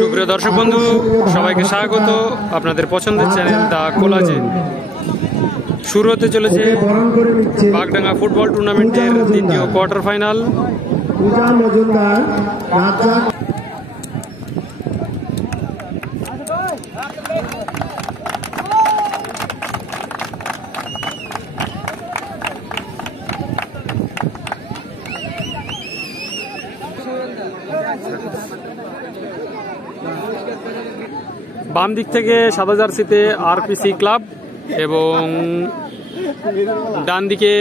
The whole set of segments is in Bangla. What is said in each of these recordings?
সুপ্রিয় দর্শক বন্ধু, সবাইকে স্বাগত আপনাদের পছন্দের চ্যানেল দা কোলাজেন। শুরু হতে চলেছে বাগডাঙ্গা ফুটবল টুর্নামেন্টের দ্বিতীয় কোয়ার্টার ফাইনাল। বাম দিক থেকে সাদা জার্সিতে আরপিসি ক্লাব এবং ডান দিকে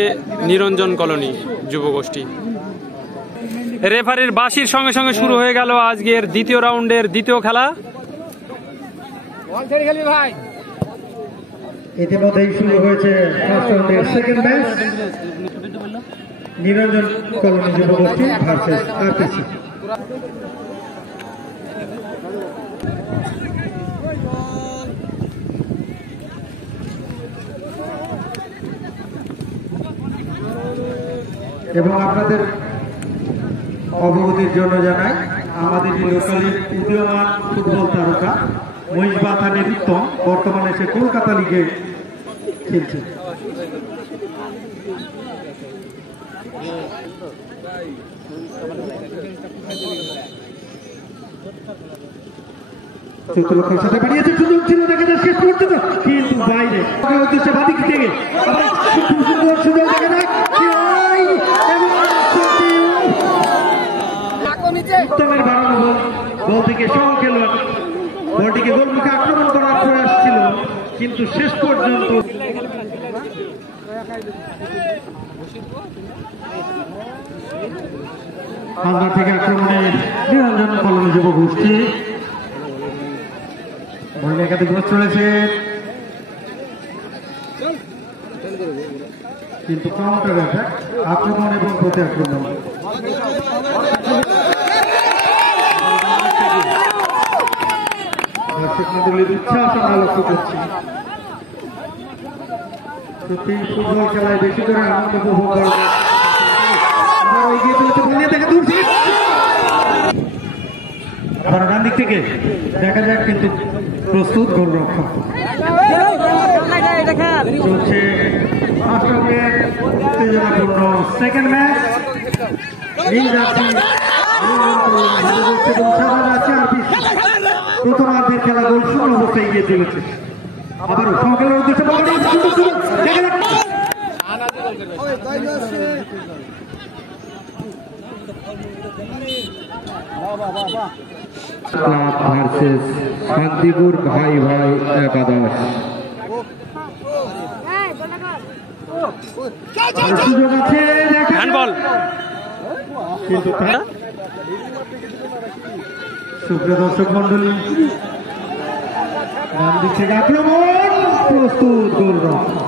নিরঞ্জন কলোনি যুবগোষ্ঠী। রেফারির বাঁশির সঙ্গে সঙ্গে শুরু হয়ে গেল আজকের দ্বিতীয় রাউন্ডের দ্বিতীয় খেলা। ইতিমধ্যেই শুরু হয়েছে ফার্স্ট রাউন্ডের সেকেন্ড ম্যাচ, নিরঞ্জন কলোনি যুবগোষ্ঠী ভার্সেস আরপিসি। এবং আপনাদের অবগতির জন্য জানাই, আমাদের লোকালের উদীয়মান ফুটবল তারকা মহিষবা থানের উত্তম বর্তমানে সে কলকাতা লিগে খেলছে। চতুর্থের সাথে বাড়িয়েছে, সুযোগ ছিল, দেখা যায় শেষ করতে তো, কিন্তু বাইরে উদ্দেশ্যে বাদিক থেকে সুন্দর সুযোগ দেখা যায়। উত্তমের বাড়ানো বল থেকে সহ খেলোয়াড় বলটিকে গোলমুখে আক্রমণ করার প্রয়াস ছিল, কিন্তু শেষ পর্যন্ত আন্দার থেকে আক্রমণের নিরঞ্জন কলোনি যুবগোষ্ঠী বলে একাধিক চলেছে, কিন্তু কাউন্টার অ্যাটাক, আক্রমণ এবং প্রতি আক্রমণ। উচ্ছ্বাস আমরা লক্ষ্য করছি। সত্যি ফুটবল খেলায় বেশি করে আনন্দ উপভোগ করা যায়। আবার ডান দিক থেকে দেখা যাক, কিন্তু প্রস্তুত গোলরক্ষক চলছে উত্তেজনাপূর্ণ সেকেন্ড ম্যাচ। প্রথমার্ধের খেলা গোল শূন্য অবস্থায় এগিয়ে চলেছে। আবারও সংখ্যার উদ্দেশ্যে ভার্সেস শান্তিপুর ভাই ভাই একাদশ। সুযোগ আছে, হ্যান্ডবল, কিন্তু সুপ্রিয় দর্শক মন্ডলী, ডান দিক থেকে আক্রমণ, প্রস্তুত গোলরক্ষক,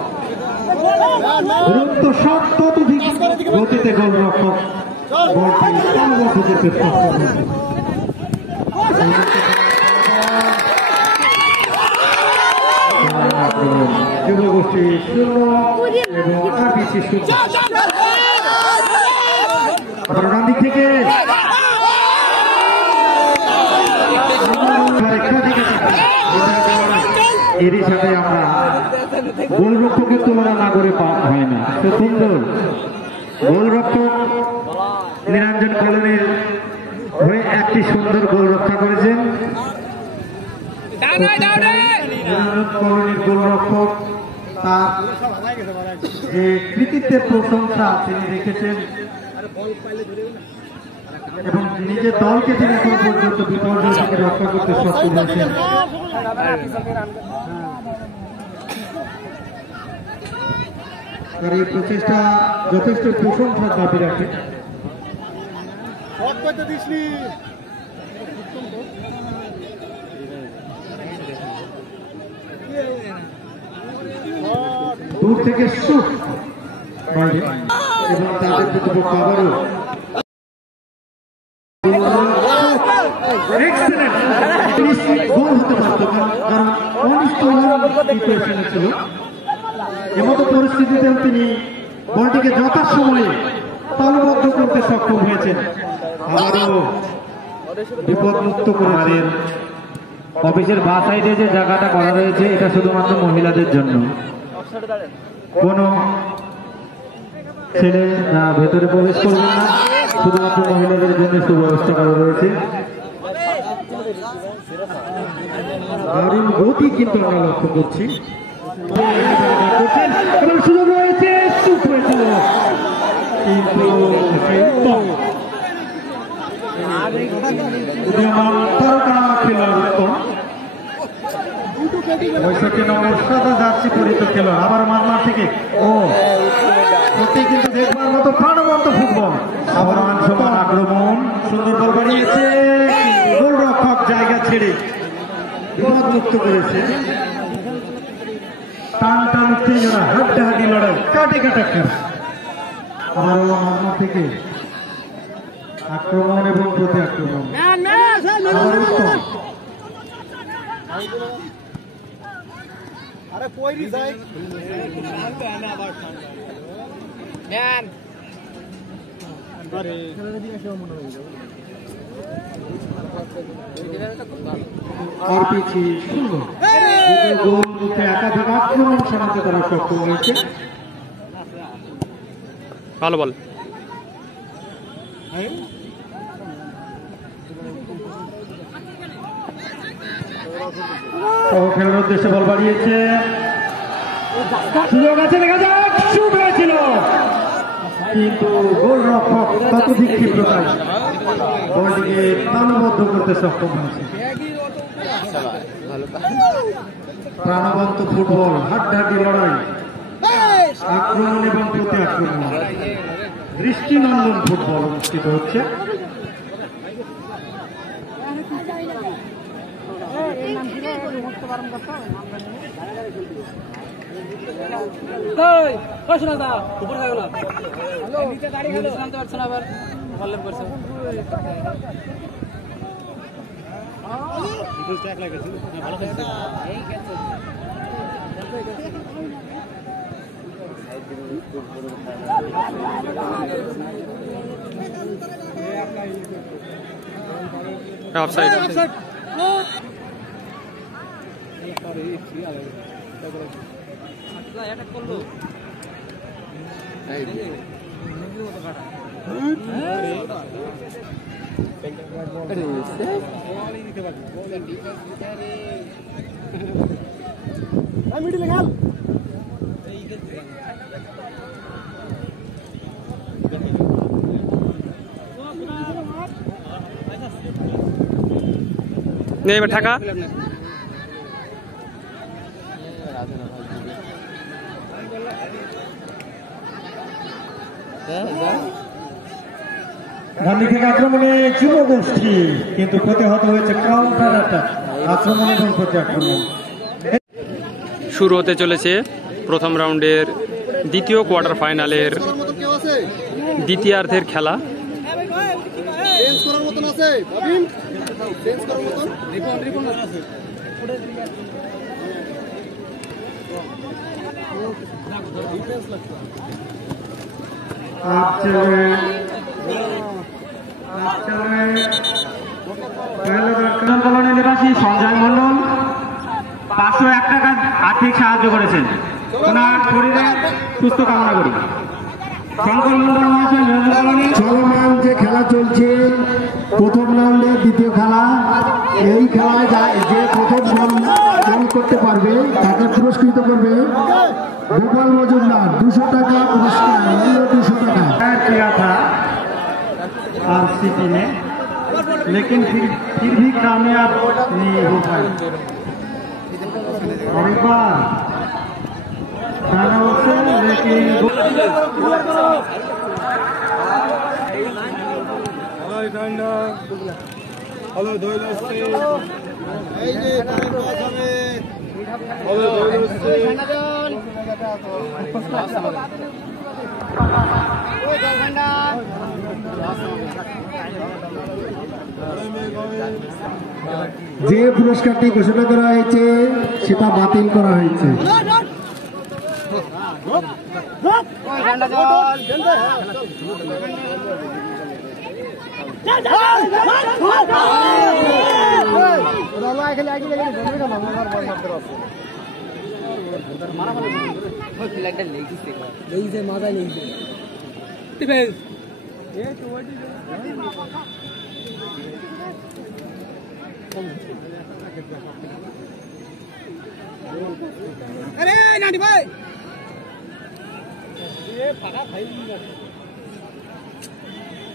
দ্রুত শট, ততোধিক গতিতে গোলরক্ষক বলটি তালবদ্ধ করতে সক্ষম হয়েছে। যুবগোষ্ঠী শূন্য এবং আরপিসি শূন্য। ডান দিক থেকে এরই সাথে আমরা গোলরক্ষকের তুলনা না করে হয় না। তো সুন্দর গোলরক্ষক নিরঞ্জন কলোনির হয়ে একটি সুন্দর গোল রক্ষা করেছেন। নিরঞ্জন কলোনির গোলরক্ষক তার যে কৃতিত্বের প্রশংসা তিনি রেখেছেন এবং নিজের দলকে তিনি এখন পর্যন্ত বিপর্যয় থেকে রক্ষা করতে সক্ষম হয়েছেন। তার এই প্রচেষ্টা যথেষ্ট প্রশংসার দাবি রাখে। দূর থেকে শুট এবং তাদের প্রতিপক্ষ আবারও গোল হতে পারত, কারণ অনিষ্ট ছিল। এমতো পরিস্থিতিতেও তিনি বলটিকে যথাসময়ে তালবদ্ধ করতে সক্ষম হয়েছেন। আবারও বিপদমুক্ত করে অফিসের বাঁ সাইডে যে জায়গাটা করা রয়েছে এটা শুধুমাত্র মহিলাদের জন্য। কোনো ছেলে ভেতরে প্রবেশ করবে না, শুধুমাত্র মহিলাদের জন্য সুব্যবস্থা করা রয়েছে। দারুণ গতি কিন্তু আমরা লক্ষ্য করছি। সুযোগ রয়েছে, তারকা খেলোয়াড় 65 নম্বর সাদা জার্সি পরিহিত খেলোয়াড় আবার মারমার থেকে সত্যি কিন্তু দেখবার মতো প্রাণবন্ত ফুটবল। আবার সমান আক্রমণ, সুন্দর বল বাড়িয়েছে, গোলরক্ষক জায়গা ছেড়ে বিপদমুক্ত করেছে। টান টান উত্তেজনা, হাড্ডাহাড্ডি লড়াই, কাটে কাটা খেলা। আবারও মারমার থেকে আক্রমণ এবং প্রতি আক্রমণ। একাধিক আক্রমণ শনাক্ত করা সক্ষম হয়েছে। ভালো বল। খেলার উদ্দেশ্যে বল বাড়িয়েছে, সুযোগ আছে, দেখা যাক, শুট হয়েছিল কিন্তু গোলরক্ষক ততোধিক ক্ষিপ্রতায় বলটিকে তালুবদ্ধ করতে সক্ষম হয়েছে। প্রাণবন্ত ফুটবল, হাড্ডাহাড্ডি লড়াই, আক্রমণ এবং প্রতি আক্রমণ, দৃষ্টিনন্দন ফুটবল অনুষ্ঠিত হচ্ছে। অফসাইড। नहीं एबार ढाका ডানদিক থেকে আক্রমণে যুব গোষ্ঠী কিন্তু প্রতিহত হয়েছে কাউন্টার অ্যাটাক, আক্রমণ এবং প্রতি আক্রমণ। শুরু হতে চলেছে প্রথম রাউন্ডের দ্বিতীয় কোয়ার্টার ফাইনালের দ্বিতীয়ার্ধের খেলা। কলোনি নিবাসী সঞ্জয় মন্ডল 501 টাকা আর্থিক সাহায্য করেছেন, ওনার শরীরের সুস্থ কামনা করি। শঙ্কর মন্ডল মহাশয় চলমান যে খেলা চলছে, প্রথম রাউন্ডের দ্বিতীয় খেলা, এই খেলায় যে প্রথম গোল করতে পারবে তাকে পুরস্কৃত করবে গোপাল মজুমদার 200 টাকা পুরস্কার, 200 টাকা किया था आरसीबी ने, लेकिन फिर भी कामयाब नहीं हो पाए। और एक बार लेकिन যে পুরস্কারটি ঘোষণা করা হয়েছে সেটা বাতিল করা হয়েছে। अरे नानी भाई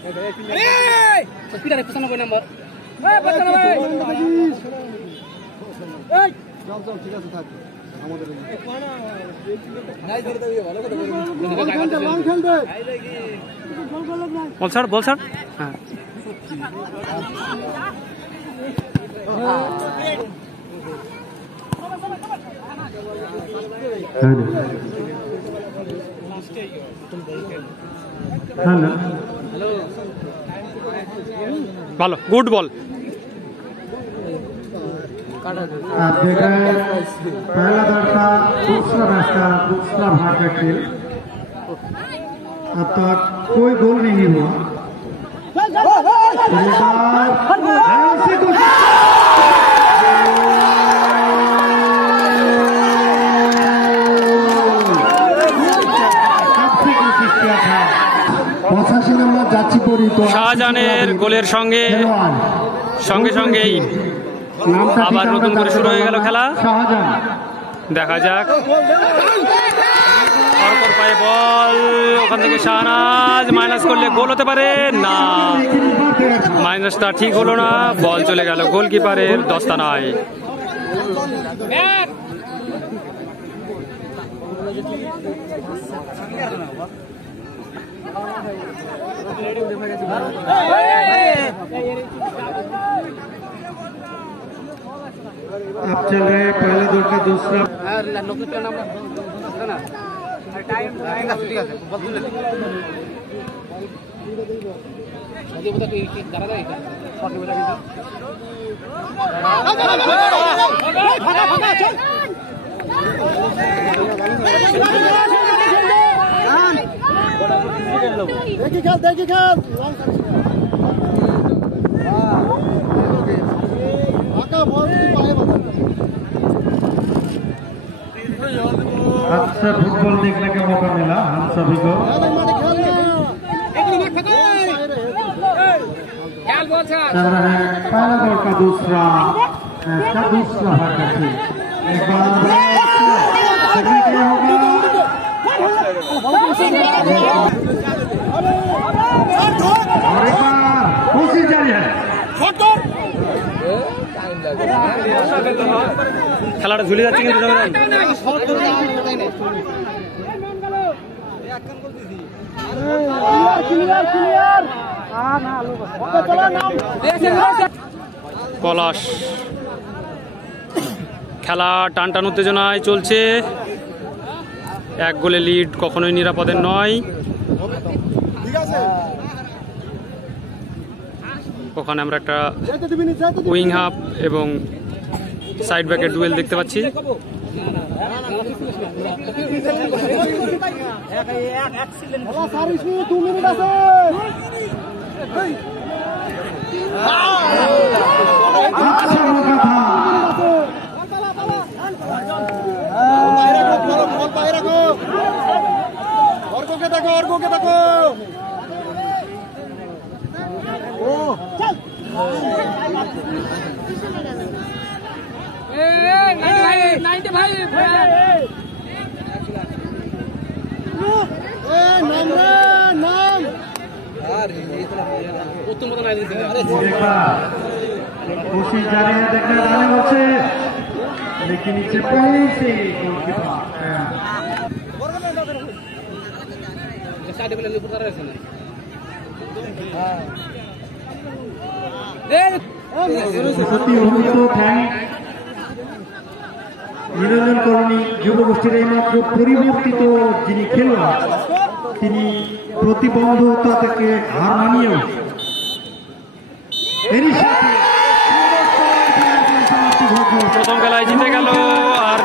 अरे पसंद कोई नंबर ঠিক আছে থাক আমাদের বল স্যার হ্যাঁ ভালো গুড বল आप देख रहे हैं पहला दौर था दूसरा मैच था दूसरा भाग का खेल अब तक कोई गोल नहीं हुआ শাহজাহানের গোলের সঙ্গে সঙ্গেই আবার নতুন করে শুরু হয়ে গেল খেলা। দেখা যাক পায়ে বল, ওখান থেকে শাহনাজ মাইনাস করলে গোল হতে পারে না, মাইনাসটা ঠিক হলো না, বল চলে গেল গোলকিপারের দস্তানায়। अब चल रहे हैं पहले दौर का दूसरा देखी खेल अच्छा फुटबॉल देखने का मौका मिला हम सभी को। चल रहा है पहला दौर का दूसरा भाग का खेल। एक बार और एक बार कोशिश जारी है। খেলাটা ঝুলে যাচ্ছে কিন্তু পলাশ খেলা টানটান উত্তেজনায় চলছে, এক গোলে লিড কখনোই নিরাপদের নয়। ওখানে আমরা একটা উইং হাফ এবং সাইড ব্যাকের ডুয়েল দেখতে পাচ্ছি। कोशिश जारी है, देखने वाले बच्चे, लेकिन नीचे पहले से নিরঞ্জন কর্মী যুবগোষ্ঠীর এইমাত্র পরিবর্তিত যিনি খেলোয়াড়, তিনি প্রতিবন্ধকতা থেকে হার মানিয়েও প্রথম খেলায় জিতে গেল আর